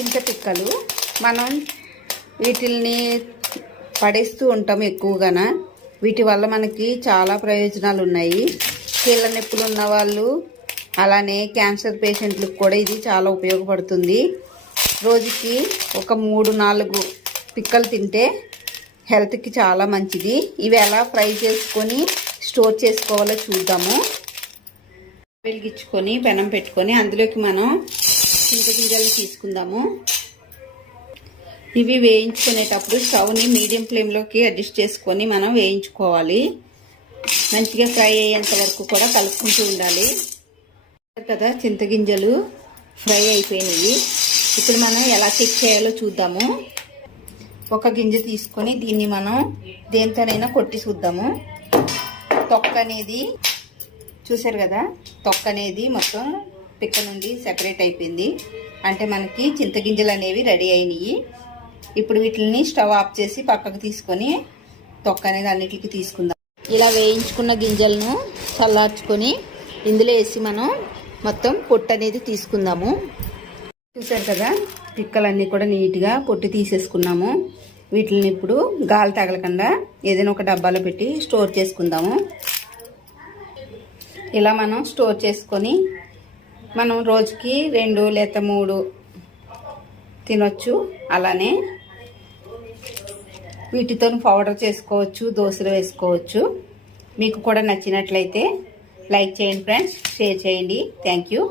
చింత పిక్కలు మనం వీటిల్ని పడేస్తూ ఉంటాం ఎక్కువగాన. వీటి వల్ల మనకి చాలా ప్రయోజనాలు ఉన్నాయి. కీళ్ళ నొప్పులు ఉన్న వాళ్ళు, అలానే క్యాన్సర్ పేషెంట్లకు కూడా ఇది చాలా ఉపయోగపడుతుంది. రోజుకి ఒక 3-4 పిక్కలు తింటే హెల్త్కి చాలా మంచిది. ఇవి ఎలా ఫ్రై చేసుకొని స్టోర్ చేసుకోవాలో చూద్దాము. వెలిగించుకొని పెనం పెట్టుకొని అందులోకి మనం చింతగింజలు తీసుకుందాము. ఇవి వేయించుకునేటప్పుడు స్టవ్ని మీడియం ఫ్లేమ్లోకి అడ్జస్ట్ చేసుకొని మనం వేయించుకోవాలి. మంచిగా ఫ్రై అయ్యేంత వరకు కూడా కలుపుకుంటూ ఉండాలి కదా. చింతగింజలు ఫ్రై అయిపోయినాయి. ఇప్పుడు మనం ఎలా చెక్ చేయాలో చూద్దాము. ఒక గింజ తీసుకొని దీన్ని మనం దేంతోనైనా కొట్టి చూద్దాము. తొక్క అనేది చూసారు కదా, తొక్క అనేది మొత్తం పిక్క నుండి సెపరేట్ అయిపోయింది. అంటే మనకి చింతగింజలు అనేవి రెడీ అయినాయి. ఇప్పుడు వీటిని స్టవ్ ఆఫ్ చేసి పక్కకు తీసుకొని తొక్క అనేది అన్నిటికి తీసుకుందాం. ఇలా వేయించుకున్న గింజలను చల్లార్చుకొని ఇందులో వేసి మనం మొత్తం పొట్టు అనేది తీసుకుందాము. చూసారు కదా, పిక్కలన్నీ కూడా నీట్గా పొట్టు తీసేసుకున్నాము. వీటిని ఇప్పుడు గాలి తగలకుండా ఏదైనా ఒక డబ్బాలో పెట్టి స్టోర్ చేసుకుందాము. ఇలా మనం స్టోర్ చేసుకొని మనం రోజుకి 2 లేదా 3 తినొచ్చు. అలానే వీటితో పౌడర్ చేసుకోవచ్చు, దోశలు వేసుకోవచ్చు. మీకు కూడా నచ్చినట్లయితే లైక్ చేయండి ఫ్రెండ్స్, షేర్ చేయండి. Thank you.